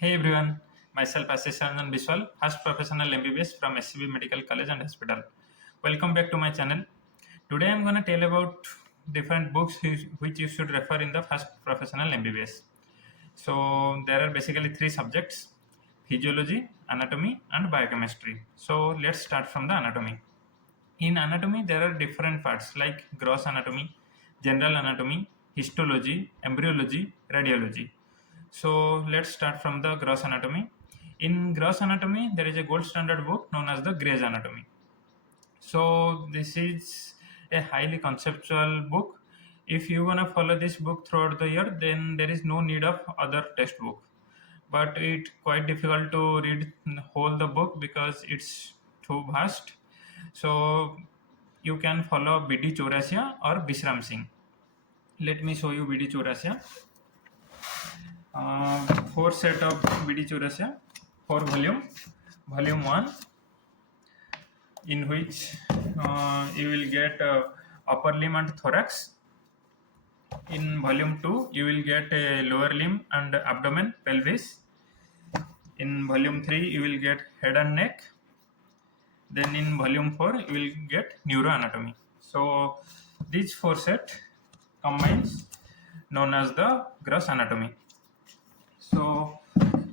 Hey everyone, myself Assistant Vishram, first professional MBBS from SCB Medical College and Hospital. Welcome back to my channel. Today I'm going to tell about different books which you should refer in the first professional MBBS. So there are basically three subjects: physiology, anatomy, and biochemistry. So let's start from the anatomy. In anatomy, there are different parts like gross anatomy, general anatomy, histology, embryology, radiology. So let's start from the gross anatomy. In gross anatomy, there is a gold standard book known as the Gray's Anatomy. So this is a highly conceptual book. If you wanna follow this book throughout the year, then there is no need of other textbook. But it's quite difficult to read whole the book because it's too vast. So you can follow BD Chaurasia or Vishram Singh. Let me show you BD Chaurasia. Four set of BD Chaurasia, four volume. Volume 1, in which you will get upper limb and thorax. In volume 2, you will get a lower limb and abdomen, pelvis. In volume 3, you will get head and neck. Then in volume 4, you will get neuroanatomy. So these four set combines known as the gross anatomy. So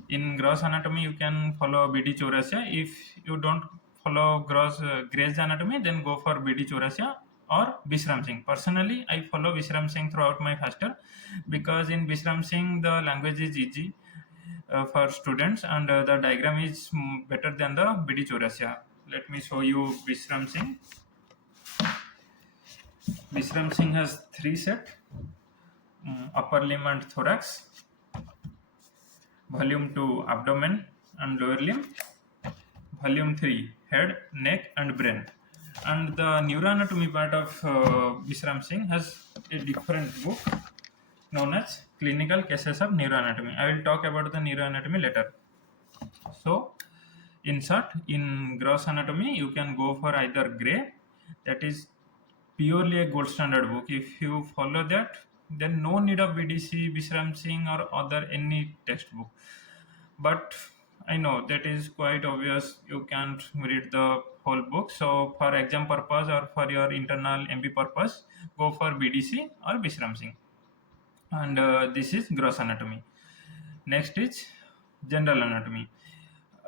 in gross anatomy, you can follow BD Chaurasia. If you don't follow Gray's anatomy, then go for BD Chaurasia or Vishram Singh. Personally, I follow Vishram Singh throughout my first year because in Vishram Singh the language is easy for students and the diagram is better than the BD Chaurasia. Let me show you Vishram Singh. Vishram Singh has three set: upper limb and thorax, volume 2 abdomen and lower limb, volume 3 head, neck and brain. And the neuroanatomy part of Vishram Singh has a different book known as Clinical Cases of Neuroanatomy. I will talk about the neuroanatomy later. So in short, in gross anatomy, you can go for either Gray, that is purely a gold standard book. If you follow that, then no need of BDC, Vishram Singh or other any textbook. But I know that is quite obvious. You can't read the whole book. So for exam purpose or for your internal MB purpose, go for BDC or Vishram Singh. And this is gross anatomy. Next is general anatomy.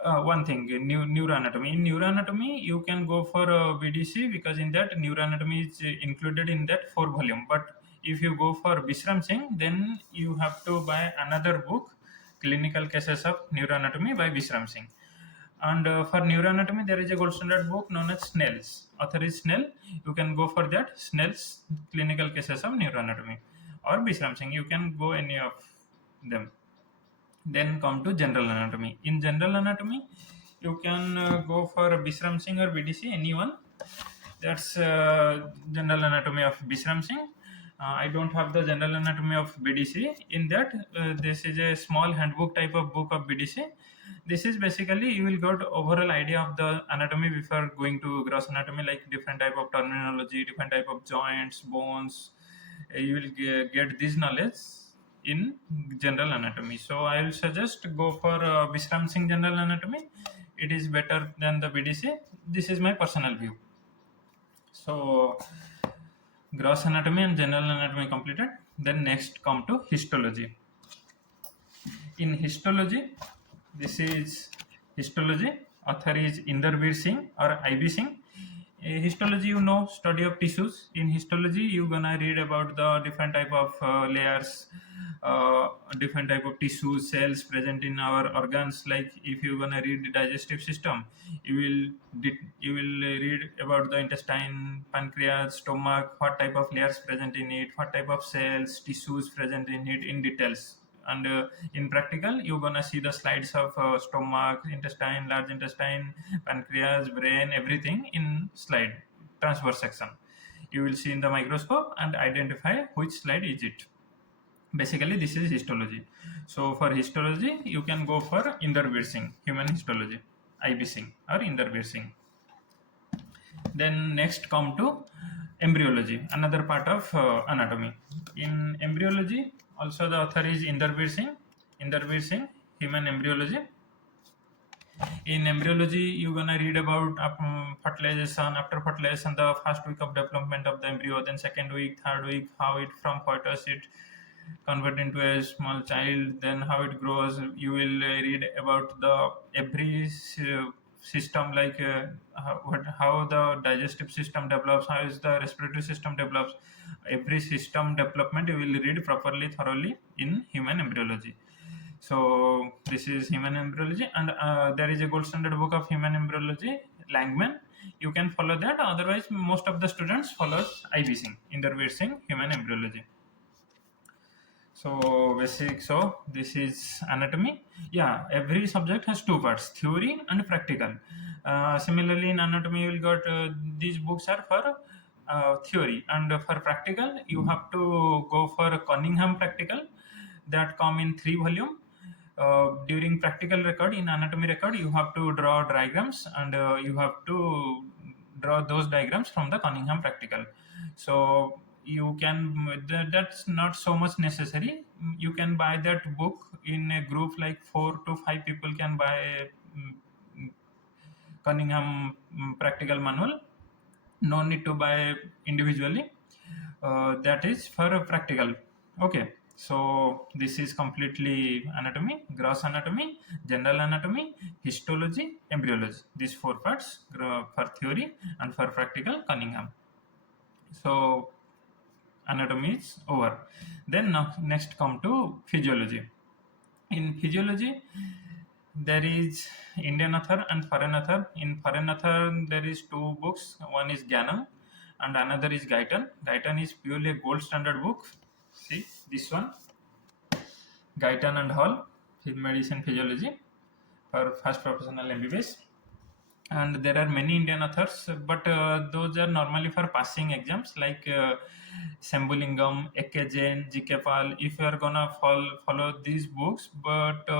One thing, neuroanatomy. In neuroanatomy, you can go for BDC because in that neuroanatomy is included in that 4 volume. But if you go for Vishram Singh, then you have to buy another book, Clinical Cases of Neuroanatomy by Vishram Singh. And for neuroanatomy, there is a gold standard book known as Snell's. Author is Snell. You can go for that, Snell's Clinical Cases of Neuroanatomy or Vishram Singh. You can go any of them. Then come to general anatomy. In general anatomy, you can go for Vishram Singh or BDC, anyone. That's general anatomy of Vishram Singh. I don't have the general anatomy of BDC. In that, this is a small handbook type of book of BDC. This is basically you will get overall idea of the anatomy before going to gross anatomy, like different type of terminology, different type of joints, bones. You will get this knowledge in general anatomy. So I will suggest go for Vishram Singh general anatomy. It is better than the BDC. This is my personal view. So gross anatomy and general anatomy completed. Then next come to histology. In histology, this is histology. Author is Inderbir Singh or IB Singh. Histology, you know, study of tissues. In histology, you're gonna read about the different type of layers, different type of tissues, cells present in our organs. Like if you're gonna read the digestive system, you will read about the intestine, pancreas, stomach, what type of layers present in it, what type of cells, tissues present in it in details. And in practical, you're gonna see the slides of stomach, intestine, large intestine, pancreas, brain, everything in slide transverse section. You will see in the microscope and identify which slide is it. Basically, this is histology. So for histology, you can go for Inderbir Singh, human histology, IB Singh or Inderbir Singh. Then next come to embryology, another part of anatomy. In embryology, also the author is Inderbir Singh. Inderbir Singh, human embryology. In embryology, you're gonna read about fertilization. After fertilization, the first week of development of the embryo, then second week, third week, how it from fetus it convert into a small child, then how it grows. You will read about the every system, like how the digestive system develops, how is the respiratory system develops. Every system development you will read properly, thoroughly in human embryology. So this is human embryology, and there is a gold standard book of human embryology, Langman. You can follow that. Otherwise, most of the students follows IB Singh, Inderveer Singh, human embryology. So basic. So this is anatomy. Yeah, every subject has two parts: theory and practical. Similarly, in anatomy, you will got these books are for theory, and for practical, you have to go for Cunningham practical that come in 3 volume. During practical record in anatomy record, you have to draw diagrams, and you have to draw those diagrams from the Cunningham practical. So you can that's not so much necessary. You can buy that book in a group, like 4 to 5 people can buy Cunningham practical manual. No need to buy individually. That is for practical. Okay, so this is completely anatomy, gross anatomy, general anatomy, histology, embryology. These 4 parts for theory, and for practical Cunningham. So anatomy is over. Then next come to physiology. In physiology, there is Indian author and foreign author. In foreign author, there is 2 books. One is Ganong and another is Guyton. Guyton is purely a gold standard book. See this one, Guyton and Hall, Medicine Physiology for first professional MBBS. And there are many Indian authors, but those are normally for passing exams, like Sembulingam, Ekkejen, GK Pal. If you are gonna follow these books, but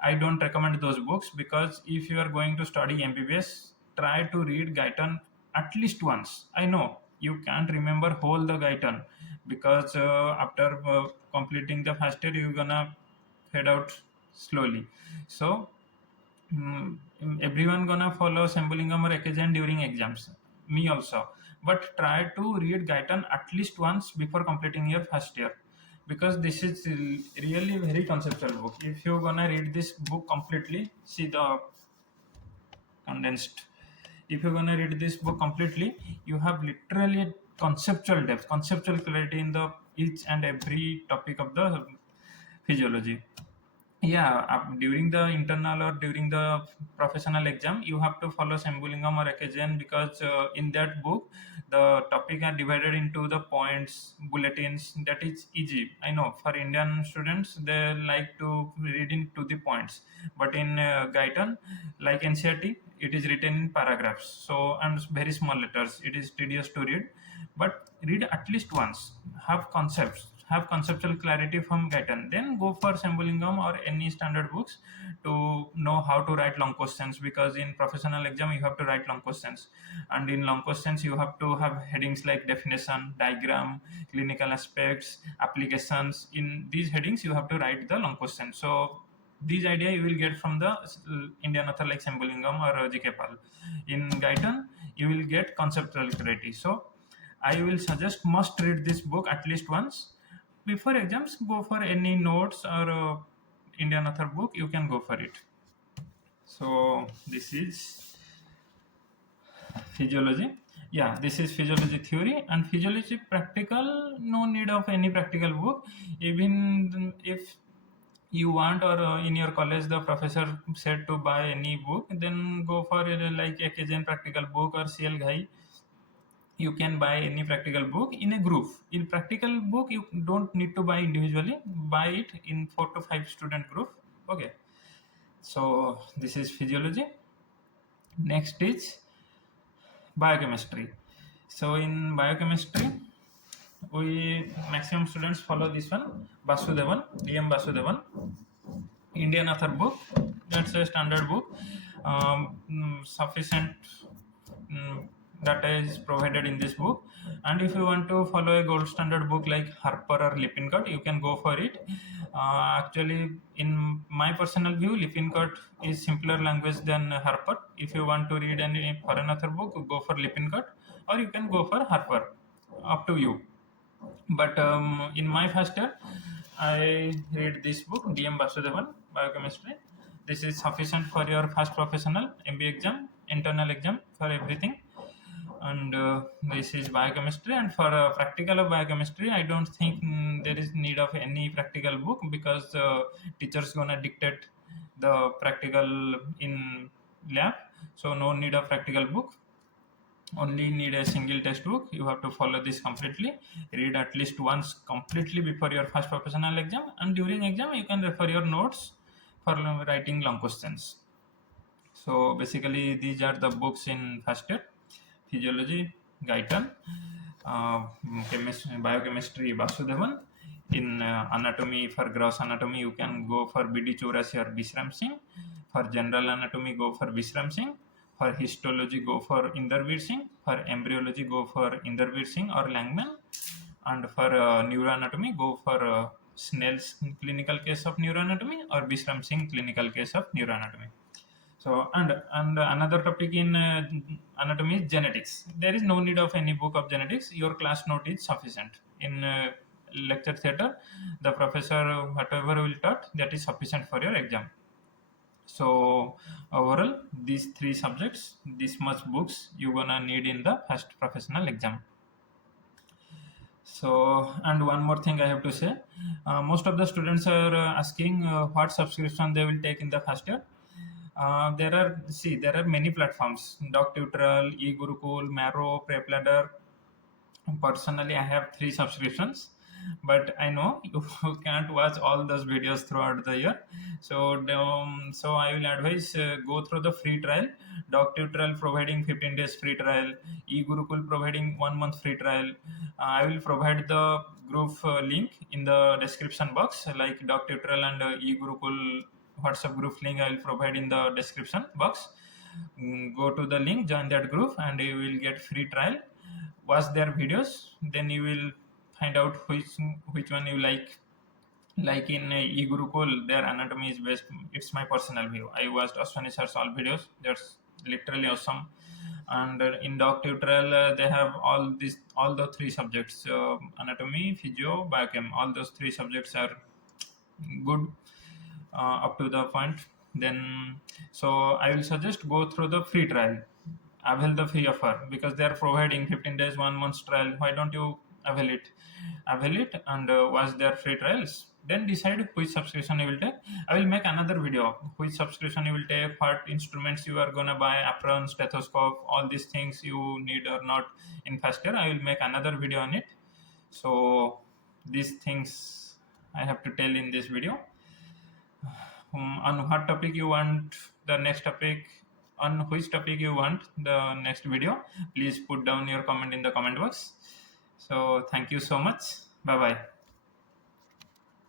I don't recommend those books, because if you are going to study MBBS, try to read Guyton at least once. I know you can't remember whole the Guyton, because after completing the first year, you're gonna fade out slowly. So everyone gonna follow sembulingam or Ekkejen during exams, me also, but try to read Guyton at least once before completing your first year, because this is really very conceptual book. If you're gonna read this book completely, see the condensed, if you're gonna read this book completely, you have literally a conceptual depth, conceptual clarity in the each and every topic of the physiology. Yeah, during the internal or during the professional exam, you have to follow sembulingam or Ekkejen, because in that book the topic are divided into the points, bulletins. That is easy. I know for Indian students they like to read into the points, but in Guyton, like NCERT, it is written in paragraphs, so and very small letters. It is tedious to read, but read at least once. Have concepts, have conceptual clarity from Guyton. Then go for Sembulingam or any standard books to know how to write long questions, because in professional exam you have to write long questions, and in long questions you have to have headings like definition, diagram, clinical aspects, applications. In these headings you have to write the long question. So these idea you will get from the Indian author like Sembulingam or GK Pal. In Guyton you will get conceptual clarity. So I will suggest must read this book at least once. Before exams, go for any notes or Indian author book, you can go for it. So this is physiology. Yeah, this is physiology theory, and physiology practical. No need of any practical book. Even if you want, or in your college the professor said to buy any book, then go for like Ekkejen practical book or CL Ghai. You can buy any practical book in a group. In practical book you don't need to buy individually, buy it in 4 to 5 student group. Okay, so this is physiology. Next is biochemistry. So in biochemistry, we maximum students follow this one, Vasudevan, DM Vasudevan, Indian author book. That's a standard book. Sufficient that is provided in this book. And if you want to follow a gold standard book like Harper or Lippincott, you can go for it. Actually, in my personal view, Lippincott is simpler language than Harper. If you want to read any foreign author book, go for Lippincott, or you can go for Harper. Up to you. But in my first year, I read this book, DM Vasudevan, Biochemistry. This is sufficient for your first professional MBA exam, internal exam, for everything. And this is biochemistry. And for practical of biochemistry, I don't think there is need of any practical book, because teachers gonna dictate the practical in lab. So no need of practical book, only need a single textbook. You have to follow this completely, read at least once completely before your first professional exam, and during exam you can refer your notes for writing long questions. So basically these are the books in first year: Physiology, Guyton; Biochemistry, Vasudevan. In anatomy, for gross anatomy, you can go for BD Chaurasia or Vishram Singh. For general anatomy, go for Vishram Singh. For histology, go for Inderveer Singh. For embryology, go for Inderveer Singh or Langman. And for neuroanatomy, go for Snell's clinical case of neuroanatomy or Vishram Singh clinical case of neuroanatomy. So, and another topic in anatomy is genetics. There is no need of any book of genetics. Your class note is sufficient. In lecture theatre, the professor whatever will taught, that is sufficient for your exam. So overall, these three subjects, this much books you gonna need in the first professional exam. So, and one more thing I have to say, most of the students are asking what subscription they will take in the first year. There are many platforms: Doc Tutorial, eGurukul, Marrow, PrepLadder. Personally, I have 3 subscriptions, but I know you can't watch all those videos throughout the year. So I will advise, go through the free trial. Doc Tutorial providing 15 days free trial, eGurukul providing 1 month free trial. I will provide the group link in the description box, like Doc Tutorial and eGurukul WhatsApp group link I will provide in the description box. Go to the link, join that group, and you will get free trial. Watch their videos, then you will find out which one you like. Like in eGurukul, their anatomy is best. It's my personal view. I watched Ashwani sir's all videos. That's literally awesome. And in Doc Tutorial, they have all the 3 subjects: anatomy, physio, biochem. All those 3 subjects are good, up to the point. Then, so I will suggest go through the free trial, avail the free offer, because they are providing 15 days 1 month trial. Why don't you avail it and watch their free trials, then decide which subscription you will take. I will make another video which subscription you will take, what instruments you are gonna buy, apron, stethoscope, all these things you need or not in first year. I will make another video on it. So these things I have to tell in this video. On what topic you want the next topic, on which topic you want the next video, please put down your comment in the comment box. So thank you so much. Bye bye.